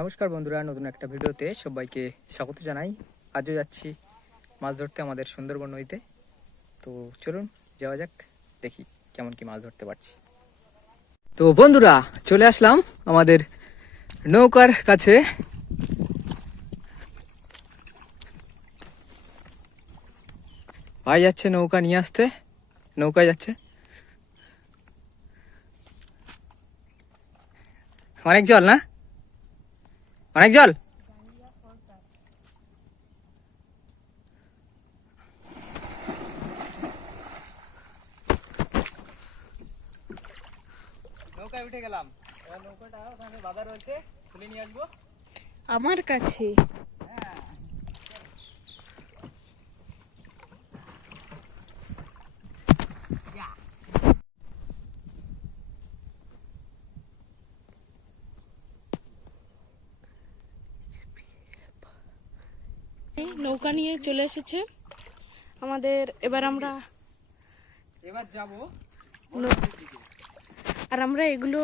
নমস্কার বন্ধুরা, নতুন একটা ভিডিওতে সবাইকে স্বাগত জানাই। আজও যাচ্ছি মাছ ধরতে আমাদের সুন্দরবন নদীতে। তো চলুন যাওয়া যাক, দেখি কেমন কি মাছ ধরতে পারছি। তো বন্ধুরা, চলে আসলাম আমাদের নৌকার কাছে। ভাই যাচ্ছে নৌকা নিয়ে আসতে, নৌকায় যাচ্ছে। অনেক জল না, অনেক জল। নৌকায় উঠে গেলাম, এবার নৌকাটা ওখানে বাঁধা রয়েছে, তুলে নিয়ে আসবো আমার কাছে। নৌকা নিয়ে চলে এসেছে আমাদের। এবার যাবো আমরা এগুলো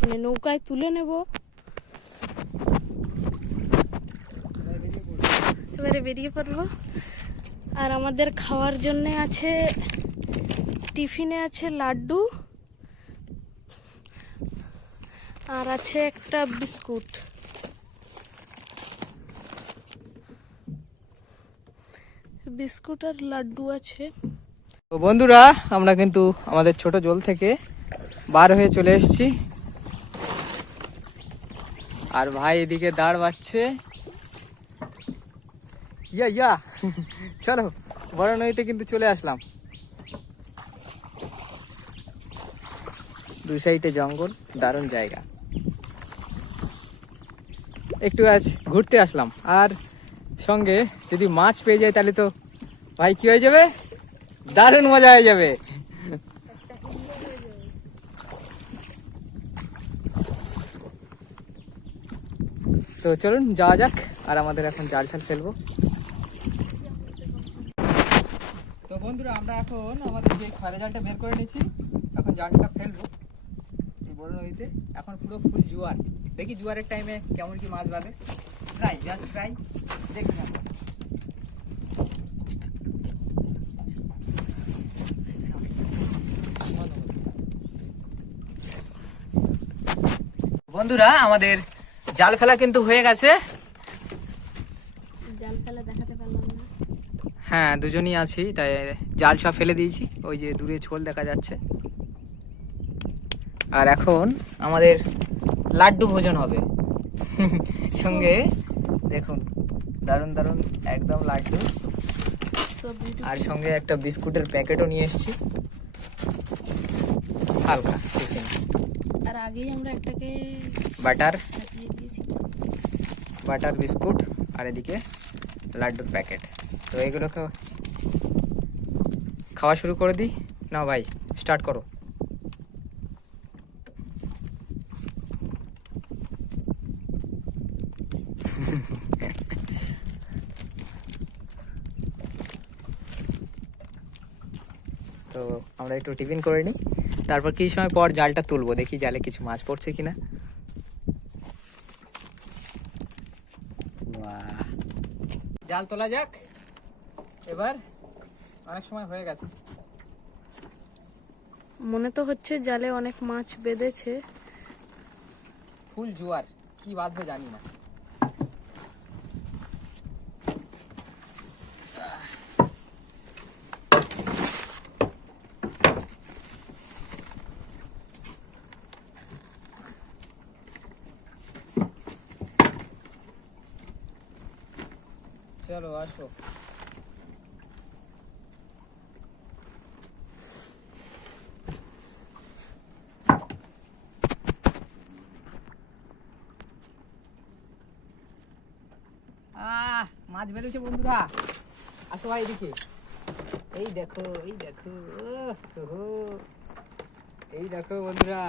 মানে নৌকায় তুলে নেব। এবারে বেরিয়ে পড়বো। আর আমাদের খাওয়ার জন্য আছে, টিফিনে আছে লাড্ডু, আর আছে একটা বিস্কুট। বিস্কুট আর লাড্ডু আছে। তো বন্ধুরা, আমরা কিন্তু আমাদের ছোট জল থেকে বার হয়ে চলে এসেছি। আর ভাই এদিকে দাঁড় বাচ্ছে। ইয়া চলো, বড় নদীতে কিন্তু চলে আসলাম। দুই সাইডে জঙ্গল, দারুণ জায়গা। একটু আজ ঘুরতে আসলাম, আর সঙ্গে যদি মাছ পেয়ে যায় তাহলে তো ভাই কি হয়ে যাবে, দারুণ মজা হয়ে যাবে। তো চলুন যাওয়া যাক, আর আমাদের এখন জাল ঠাল ফেলবো। তো বন্ধুরা, আমরা এখন আমাদের যে খালে জালটা বের করে নিয়েছি, এখন জালটা ফেলবো এই বড় নদীতে। এখন পুরো ফুল জোয়ার, দেখি জোয়ারের টাইমে কেমন কি মাছ বাঁধে। ট্রাই, জাস্ট ট্রাই, দেখি না। বন্ধুরা, আমাদের জাল ফেলা কিন্তু হয়ে গেছে। জাল ফেলা দেখাতে পারলাম না। হ্যাঁ, দুজনই আছি, তাই জাল সব ফেলে দিয়েছি। ওই যে দূরে ছোল দেখা যাচ্ছে। আর এখন আমাদের লাড্ডু ভোজন হবে সঙ্গে দেখুন, দারুণ দারুণ একদম লাড্ডু। আর সঙ্গে একটা বিস্কুটের প্যাকেটও নিয়ে এসেছি, হালকা টিফিন। আর আগেই আমরা একটাকে বাটার বিস্কুট, আর এদিকে লাড্ডুর প্যাকেট। তো এগুলোকে খাওয়া শুরু করে দিই। না ভাই, স্টার্ট করো। তো আমরা একটু টিফিন করে নিই, তারপর কিছু সময় পর জালটা তুলবো, দেখি জালে কিছু মাছ পড়ছে কিনা। জাল তোলা যাক এবার, অনেক সময় হয়ে গেছে। মনে তো হচ্ছে জালে অনেক মাছ বেঁধেছে। ফুল জোয়ার, কি বাঁধবে জানি না। চলো আসো। মাছ বেরোচ্ছে বন্ধুরা, আসো ভাই এদিকে। এই দেখো, এই দেখো, এই দেখো বন্ধুরা,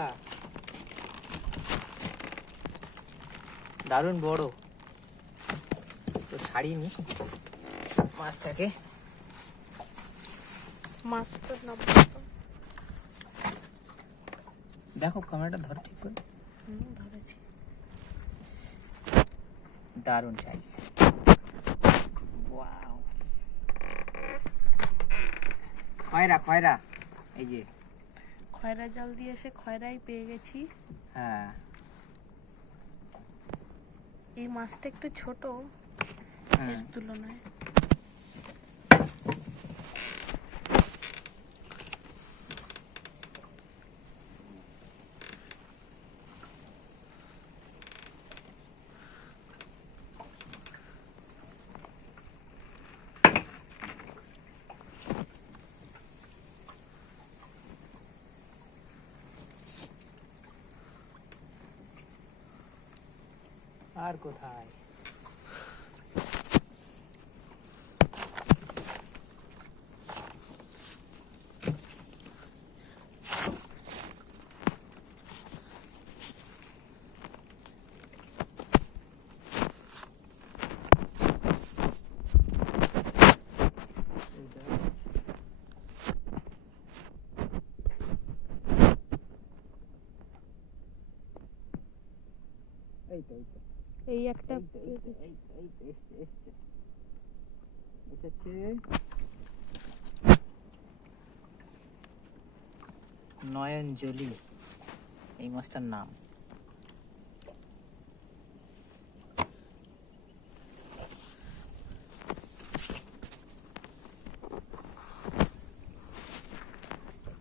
দারুণ বড়। তো ছাড়িনি মাছটাকে। মাছটা দেখো ক্যামেরাটা ধরো ঠিক করে। ধরেছি। দারুণ সাইজ। ওয়াও, খয়রা খয়রা, এই যে খয়রা জাল দিয়ে এসে খয়রাই পেয়ে গেছি। হ্যাঁ এই মাছটা একটু ছোট এর তুলনায়। আর কোথায়? এই তো এই একটা নয়নজলি এই মাছটার নাম।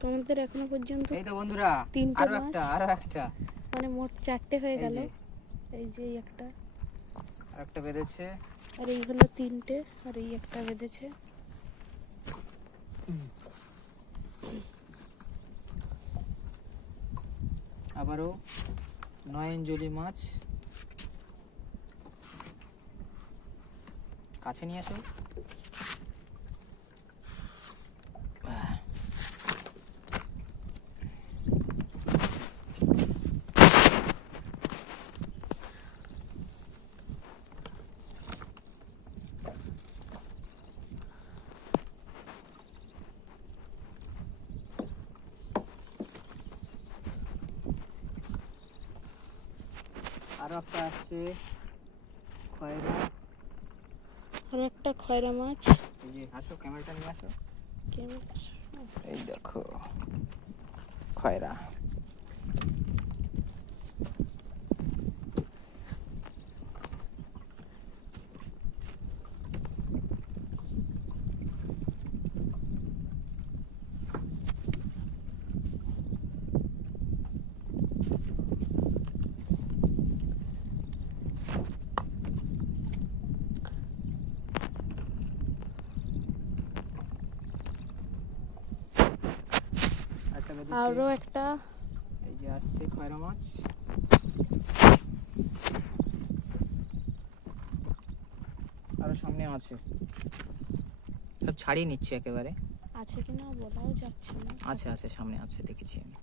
তোমাদের এখনো পর্যন্ত এই তো বন্ধুরা, তিনটে আরো মাছ। একটা আরো একটা, মানে মোট 4টে হয়ে এই গেল। যে এই যে এই একটা, আর একটা বেঁধেছে। আর এই হলো 3টে, আর এই একটা বেঁধেছে। আবারও নয়নজলি মাছ। কাছে নিয়ে আসো। আরো একটা আসছে খয়রা। আর একটা খয়রা মাছ। এই যে আসো, ক্যামেরাটা নিয়ে আসো। ক্যামেরা এই দেখো খয়রা। একটা বেঁধেছে। আরো একটা। এই যে আসছে খয়রা মাছ। আরো সামনে আছে, সব ছাড়িয়ে নিচ্ছি একেবারে। আছে কিনা বলাও যাচ্ছে না। আছে আছে, সামনে আছে, দেখেছি আমি।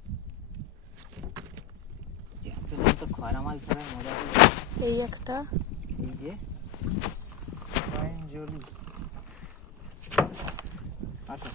যে এতদিন তো খয়রা মাছ ধরার মজা ছিল। এই একটা। এই যে নয়নজলি। আসো।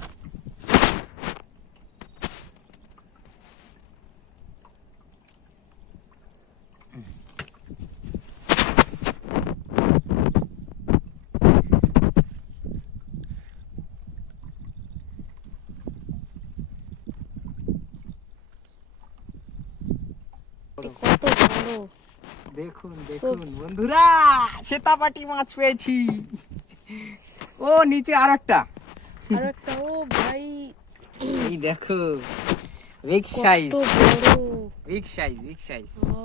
কত বড়! দেখুন দেখুন বন্ধুরা, সেতাপাটি মাছ পেয়েছি। ও নিচে আর একটা। আর একটা, ও ভাই এই দেখো, বিগ সাইজ, কত বড়! Big size, big size. ও,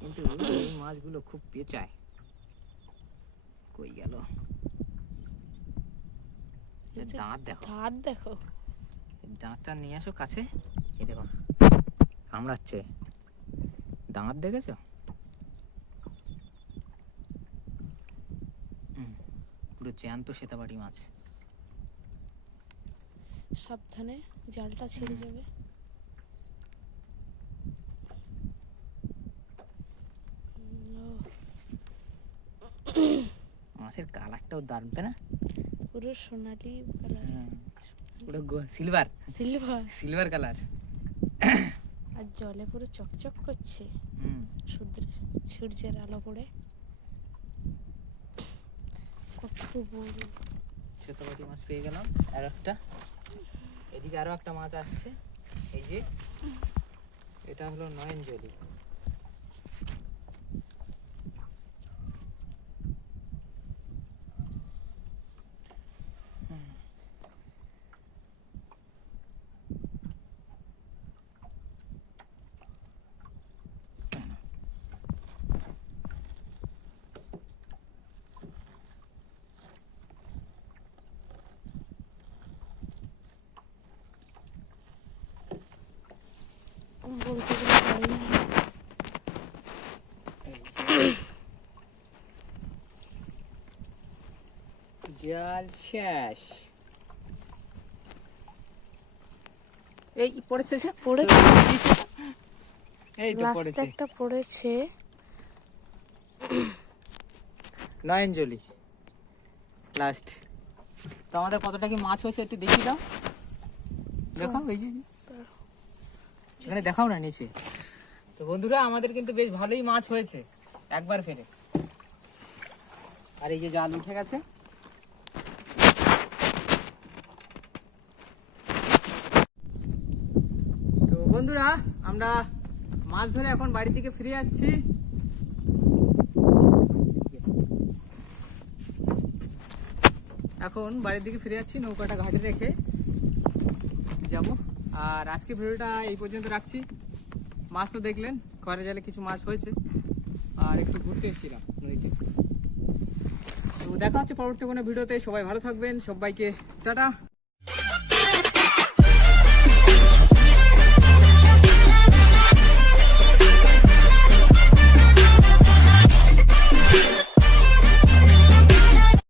কিন্তু এই মাছগুলো খুব পেঁচায়। কই গেল? এর দাঁত দেখো, ধার দেখো। এর দাঁতটা নিয়ে আসো কাছে। এই দেখো, কামড়াচ্ছে। দাঁত দেখেছো? পুরো জ্যান্ত সেতাবাটি মাছ। সাবধানে, জালটা ছিঁড়ে যাবে। মাছের কালারটাও দারুণ, তাই না? পুরো সোনালি কালার, পুরো সিলভার, সিলভার। Silver colour. আর জলে পুরো চকচক করছে, হুম। সূর্যের আলো পড়ে। কত বড় ছোট বাটি মাছ পেয়ে গেলাম আর একটা। এদিকে আরো একটা মাছ আসছে, এই যে এটা হলো নয়নজলি। বলতে গেলে পারি না। জাল শেষ। এই পড়েছে যে, পড়েছে, এই তো লাস্টে পড়েছে একটা পড়েছে। নয়নজলি লাস্ট। তো আমাদের কতটা কি মাছ হয়েছে একটু দেখিয়ে দাও, দেখো এই যে এখানে দেখাও না নিচে। তো বন্ধুরা আমাদের কিন্তু বেশ ভালোই মাছ হয়েছে একবার ফেলে। আর এই যে জাল উঠে গেছে। তো বন্ধুরা আমরা মাছ ধরে এখন বাড়ির দিকে ফিরে যাচ্ছি। এখন বাড়ির দিকে ফিরে যাচ্ছি, নৌকাটা ঘাটে রেখে যাব। আর আজকে ভিডিওটা এই পর্যন্ত রাখছি। মাছ তো দেখলেন, খড়ে জালে কিছু মাছ হয়েছে আর একটু ঘুরতে এসেছিলাম নদীতে। তো দেখা হচ্ছে পরবর্তী কোনো ভিডিওতে। সবাই ভালো থাকবেন, সবাইকে টাটা।